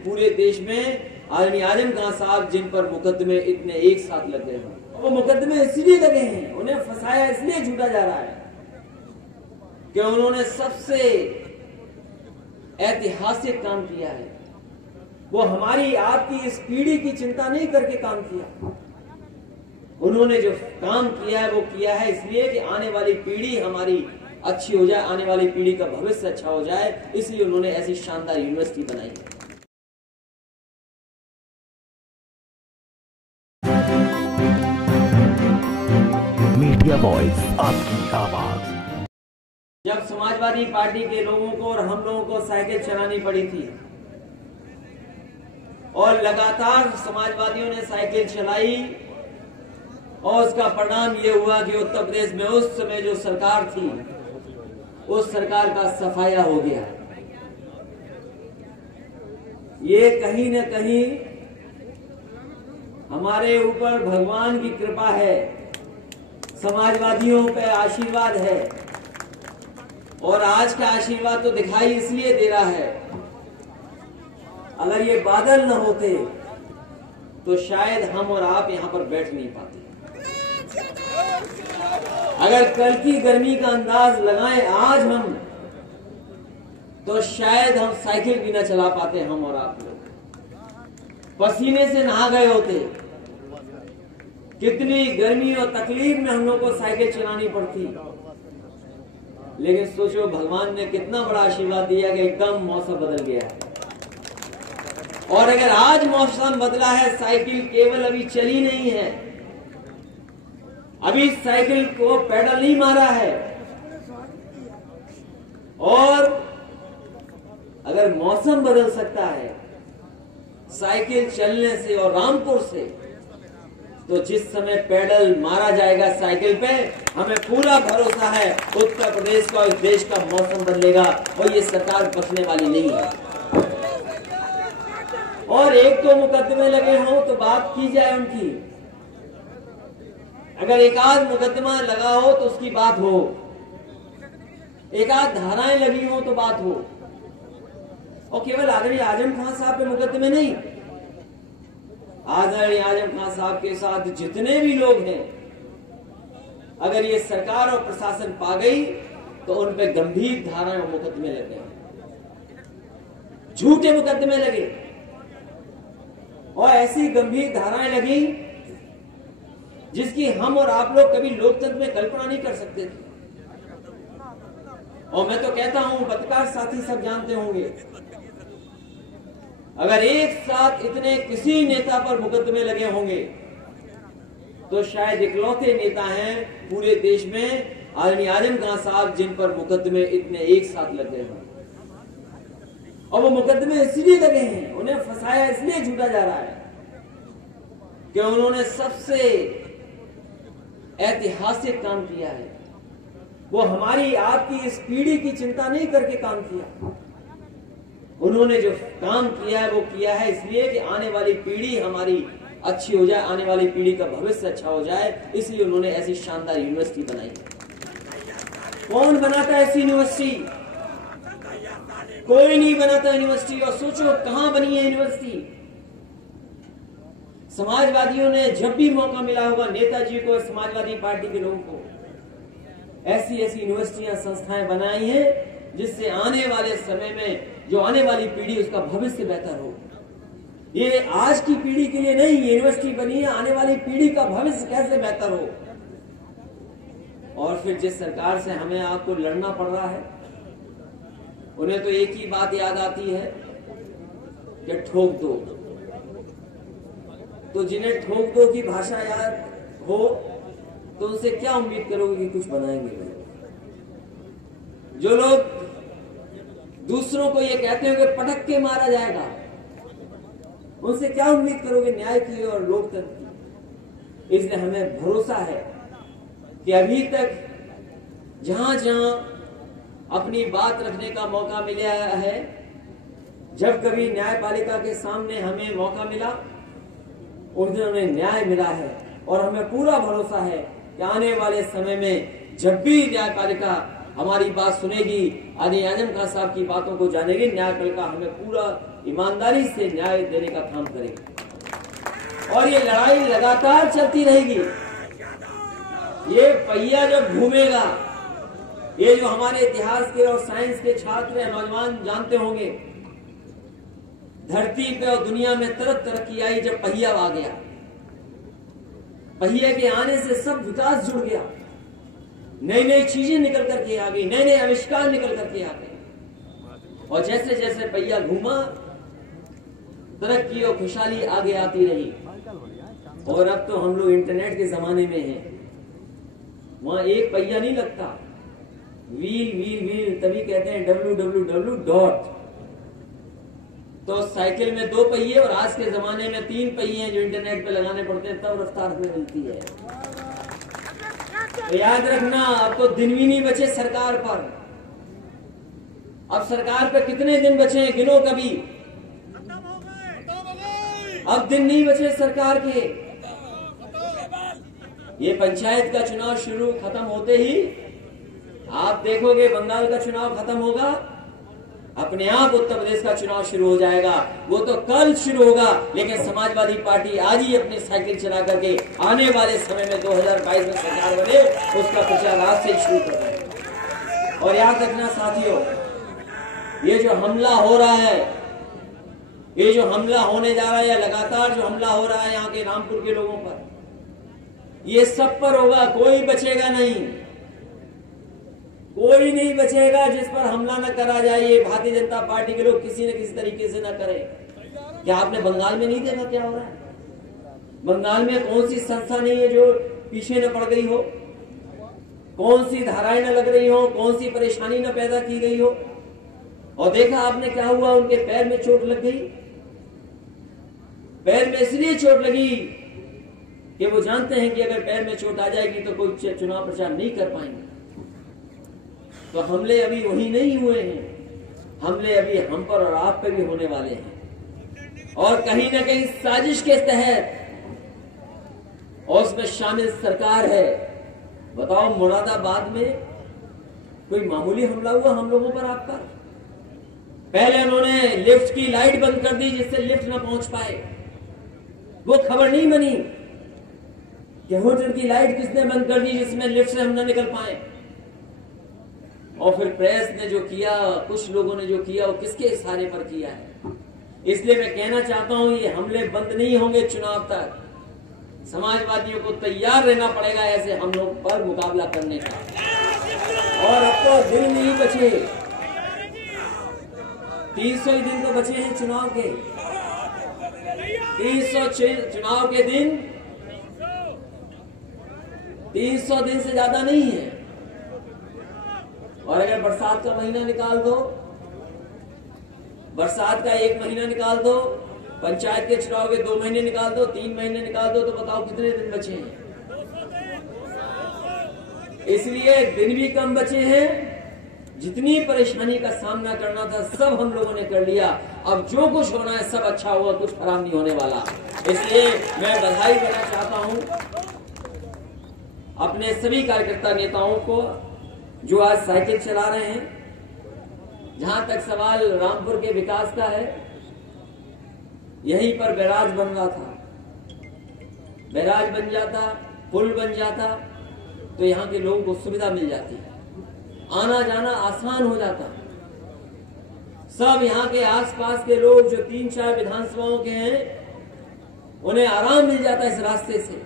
पूरे देश में आदमी आजम खान साहब जिन पर मुकदमे इतने एक साथ लग गए हैं। वो मुकदमे इसलिए लगे हैं, उन्हें फंसाया इसलिए झूठा जा रहा है कि उन्होंने सबसे ऐतिहासिक काम किया है। वो हमारी आपकी इस पीढ़ी की चिंता नहीं करके काम किया। उन्होंने जो काम किया है वो किया है इसलिए कि आने वाली पीढ़ी हमारी अच्छी हो जाए, आने वाली पीढ़ी का भविष्य अच्छा हो जाए, इसलिए उन्होंने ऐसी शानदार यूनिवर्सिटी बनाई है। मीडिया वॉइस, आपकी आवाज। जब समाजवादी पार्टी के लोगों को और हम लोगों को साइकिल चलानी पड़ी थी और लगातार समाजवादियों ने साइकिल चलाई और उसका परिणाम ये हुआ कि उत्तर प्रदेश में उस समय जो सरकार थी उस सरकार का सफाया हो गया। ये कहीं न कहीं हमारे ऊपर भगवान की कृपा है, समाजवादियों पे आशीर्वाद है और आज का आशीर्वाद तो दिखाई इसलिए दे रहा है। अगर ये बादल न होते तो शायद हम और आप यहां पर बैठ नहीं पाते। अगर कल की गर्मी का अंदाज लगाएं आज हम, तो शायद हम साइकिल भी न चला पाते। हम और आप लोग पसीने से नहा गए होते। कितनी गर्मी और तकलीफ में हम लोग को साइकिल चलानी पड़ती, लेकिन सोचो भगवान ने कितना बड़ा आशीर्वाद दिया कि एकदम मौसम बदल गया है। और अगर आज मौसम बदला है, साइकिल केवल अभी चली नहीं है, अभी साइकिल को पैडल नहीं मारा है, और अगर मौसम बदल सकता है साइकिल चलने से और रामपुर से, तो जिस समय पैडल मारा जाएगा साइकिल पे, हमें पूरा भरोसा है उत्तर प्रदेश का और देश का मौसम बदलेगा और ये सरकार बचने वाली नहीं है। और एक तो मुकदमे लगे हों तो बात की जाए उनकी, अगर एक आध मुकदमा लगा हो तो उसकी बात हो, एक आध धाराएं लगी हो तो बात हो। और केवल आदरणीय आजम खान साहब पे मुकदमे नहीं, आदरणीय आजम खान साहब के साथ जितने भी लोग हैं, अगर ये सरकार और प्रशासन पा गई तो उन पे गंभीर धाराएं और मुकदमे लगे, झूठे मुकदमे लगे और ऐसी गंभीर धाराएं लगी जिसकी हम और आप लोग कभी लोकतंत्र में कल्पना नहीं कर सकते थे। और मैं तो कहता हूं, पत्रकार साथी सब जानते होंगे, अगर एक साथ इतने किसी नेता पर मुकदमे लगे होंगे तो शायद इकलौते नेता हैं पूरे देश में आदरणीय आजम खान साहब जिन पर मुकदमे इतने एक साथ लग गए हैं। और वो मुकदमे इसलिए लगे हैं, उन्हें फंसाया इसलिए झूठा जा रहा है कि उन्होंने सबसे ऐतिहासिक काम किया है। वो हमारी आपकी इस पीढ़ी की चिंता नहीं करके काम किया। उन्होंने जो काम किया है वो किया है इसलिए कि आने वाली पीढ़ी हमारी अच्छी हो जाए, आने वाली पीढ़ी का भविष्य अच्छा हो जाए, इसलिए उन्होंने ऐसी शानदार यूनिवर्सिटी बनाई है। कौन बनाता है ऐसी यूनिवर्सिटी? कोई नहीं बनाता यूनिवर्सिटी। और सोचो कहां बनी है यूनिवर्सिटी। समाजवादियों ने जब भी मौका मिला होगा नेताजी को, समाजवादी पार्टी के लोगों को, ऐसी ऐसी यूनिवर्सिटियां, संस्थाएं बनाई हैं जिससे आने वाले समय में जो आने वाली पीढ़ी उसका भविष्य बेहतर हो। ये आज की पीढ़ी के लिए नहीं, ये यूनिवर्सिटी बनी है आने वाली पीढ़ी का भविष्य कैसे बेहतर हो। और फिर जिस सरकार से हमें आपको लड़ना पड़ रहा है, उन्हें तो एक ही बात याद आती है कि ठोक दो। तो जिन्हें ठोक दो की भाषा याद हो तो उनसे क्या उम्मीद करोगे कि कुछ बनाएंगे? जो लोग दूसरों को ये कहते हो कि पटक के मारा जाएगा, उनसे क्या उम्मीद करोगे न्याय की और लोकतंत्र की? इसलिए हमें भरोसा है कि अभी तक जहां जहां अपनी बात रखने का मौका मिला है, जब कभी न्यायपालिका के सामने हमें मौका मिला उस दिन हमें न्याय मिला है। और हमें पूरा भरोसा है कि आने वाले समय में जब भी न्यायपालिका हमारी बात सुनेगी, आदरणीय आजम खान साहब की बातों को जानेगी, न्यायपालिका हमें पूरा ईमानदारी से न्याय देने का काम करेगी। और ये लड़ाई लगातार चलती रहेगी। ये पहिया जब घूमेगा, ये जो हमारे इतिहास के और साइंस के छात्र या नौजवान जानते होंगे, धरती पे और दुनिया में तरक्की आई जब पहिया आ गया। पहिए के आने से सब विकास जुड़ गया, नई नई चीजें निकल करके आ गई, नए नए आविष्कार निकल करके आ गए। और जैसे जैसे पहिया घूमा, तरक्की और खुशहाली आगे आती रही। और अब तो हम लोग इंटरनेट के जमाने में हैं, वहां एक पहिया नहीं लगता, व्हील व्हील व्हील, तभी कहते हैं www. तो साइकिल में 2 पहिए और आज के जमाने में 3 पहिए हैं जो इंटरनेट पे लगाने पड़ते हैं, तब रफ्तार हमें मिलती है। तो याद रखना, अब तो दिन भी नहीं बचे सरकार पर। अब सरकार पे कितने दिन बचे हैं, गिनो कभी। अब दिन नहीं बचे सरकार के। ये पंचायत का चुनाव शुरू खत्म होते ही आप देखोगे बंगाल का चुनाव खत्म होगा, अपने आप उत्तर प्रदेश का चुनाव शुरू हो जाएगा। वो तो कल शुरू होगा, लेकिन समाजवादी पार्टी आज ही अपनी साइकिल चला करके आने वाले समय में 2022 में सरकार बने, उसका प्रचार आज से ही शुरू कर रहे हैं। और याद रखना साथियों, ये जो हमला हो रहा है, ये जो हमला होने जा रहा है, या लगातार जो हमला हो रहा है यहाँ के रामपुर के लोगों पर, ये सब पर होगा, कोई बचेगा नहीं, कोई नहीं बचेगा जिस पर हमला न करा जाए। ये भारतीय जनता पार्टी के लोग किसी न किसी तरीके से न करें। क्या आपने बंगाल में नहीं देखा क्या हो रहा है? बंगाल में कौन सी संस्था नहीं है जो पीछे न पड़ गई हो, कौन सी धाराएं न लग रही हो, कौन सी परेशानी न पैदा की गई हो। और देखा आपने क्या हुआ, उनके पैर में चोट लग गई। पैर में इसलिए चोट लगी कि वो जानते हैं कि अगर पैर में चोट आ जाएगी तो कोई चुनाव प्रचार नहीं कर पाएंगे। तो हमले अभी वही नहीं हुए हैं, हमले अभी हम पर और आप पे भी होने वाले हैं। और कहीं ना कहीं साजिश के तहत, और उसमें शामिल सरकार है। बताओ, मुरादाबाद में कोई मामूली हमला हुआ हम लोगों पर, आप पर? पहले उन्होंने लिफ्ट की लाइट बंद कर दी जिससे लिफ्ट न पहुंच पाए, वो खबर नहीं बनी कि होटल की लाइट किसने बंद कर दी जिसमें लिफ्ट से हम न निकल पाए। और फिर प्रेस ने जो किया, कुछ लोगों ने जो किया, वो किसके इशारे पर किया है। इसलिए मैं कहना चाहता हूं, ये हमले बंद नहीं होंगे चुनाव तक। समाजवादियों को तैयार रहना पड़ेगा ऐसे हम लोग पर मुकाबला करने का। और अब तो दिन नहीं बचे, 300 ही दिन तो बचे हैं चुनाव के। 300 चुनाव के दिन, 300 दिन से ज्यादा नहीं है। और अगर बरसात का महीना निकाल दो, बरसात का 1 महीना निकाल दो, पंचायत के चुनाव के 2 महीने निकाल दो, 3 महीने निकाल दो, तो बताओ कितने दिन बचे हैं। इसलिए दिन भी कम बचे हैं। जितनी परेशानी का सामना करना था सब हम लोगों ने कर लिया। अब जो कुछ होना है सब अच्छा होगा, कुछ खराब नहीं होने वाला। इसलिए मैं बधाई देना चाहता हूं अपने सभी कार्यकर्ता नेताओं को जो आज साइकिल चला रहे हैं। जहां तक सवाल रामपुर के विकास का है, यहीं पर बैराज बन रहा था, बैराज बन जाता, पुल बन जाता, तो यहाँ के लोगों को सुविधा मिल जाती, आना जाना आसान हो जाता। सब यहाँ के आसपास के लोग जो 3-4 विधानसभाओं के हैं, उन्हें आराम मिल जाता इस रास्ते से।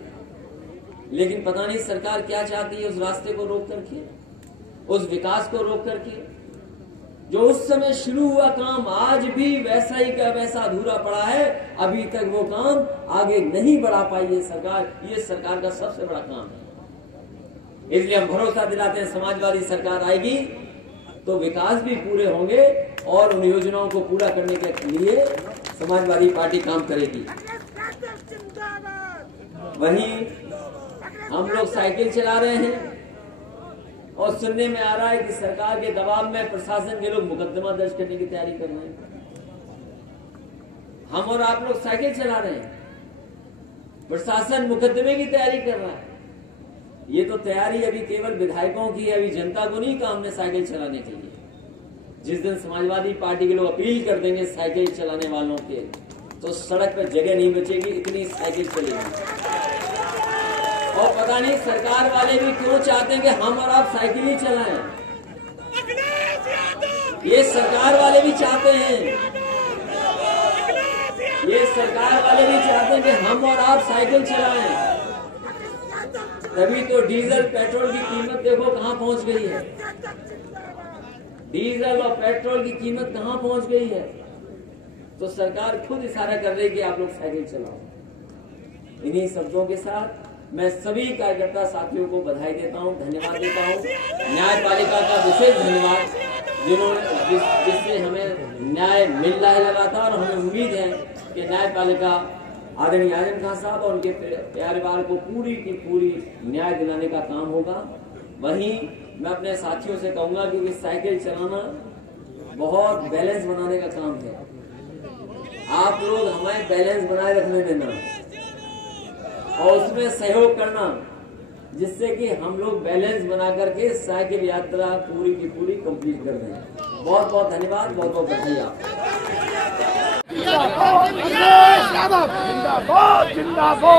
लेकिन पता नहीं सरकार क्या चाहती है, उस रास्ते को रोक करके, उस विकास को रोक करके। जो उस समय शुरू हुआ काम आज भी वैसा ही का वैसा अधूरा पड़ा है। अभी तक वो काम आगे नहीं बढ़ा पाई है सरकार। ये सरकार का सबसे बड़ा काम है। इसलिए हम भरोसा दिलाते हैं समाजवादी सरकार आएगी तो विकास भी पूरे होंगे और उन योजनाओं को पूरा करने के लिए समाजवादी पार्टी काम करेगी। वहीं हम लोग साइकिल चला रहे हैं और सुनने में आ रहा है कि सरकार के दबाव में प्रशासन के लोग मुकदमा दर्ज करने की तैयारी कर रहे हैं। हम और आप लोग साइकिल चला रहे हैं, प्रशासन मुकदमे की तैयारी कर रहा है। ये तो तैयारी अभी केवल विधायकों की है, अभी जनता को नहीं काम में साइकिल चलाने के लिए। जिस दिन समाजवादी पार्टी के लोग अपील कर देंगे साइकिल चलाने वालों के, तो सड़क पर जगह नहीं बचेगी, इतनी साइकिल चलेगी। और पता नहीं सरकार वाले भी क्यों चाहते हैं कि हम और आप साइकिल ही चलाएं। ये सरकार वाले भी चाहते हैं, ये सरकार वाले भी चाहते हैं कि हम और आप साइकिल चलाएं। तभी तो डीजल पेट्रोल की कीमत देखो कहां पहुंच गई है। डीजल और पेट्रोल की कीमत कहां पहुंच गई है। तो सरकार खुद इशारा कर रही है कि आप लोग साइकिल चलाओ। इन्हीं शब्दों के साथ मैं सभी कार्यकर्ता साथियों को बधाई देता हूं, धन्यवाद देता हूं। न्यायपालिका का विशेष धन्यवाद जिससे हमें न्याय मिल रहा है लगातार, और हमें उम्मीद है कि न्यायपालिका आदरणीय आजम खान साहब और उनके परिवार को पूरी की पूरी न्याय दिलाने का काम होगा। वहीं मैं अपने साथियों से कहूंगा कि साइकिल चलाना बहुत बैलेंस बनाने का काम है। आप लोग हमें बैलेंस बनाए रखने देना और उसमें सहयोग करना, जिससे कि हम लोग बैलेंस बना करके साइकिल यात्रा पूरी की पूरी कंप्लीट कर दें। बहुत बहुत धन्यवाद, बहुत बहुत बधाई आपको। जिंदाबाद जिंदाबाद।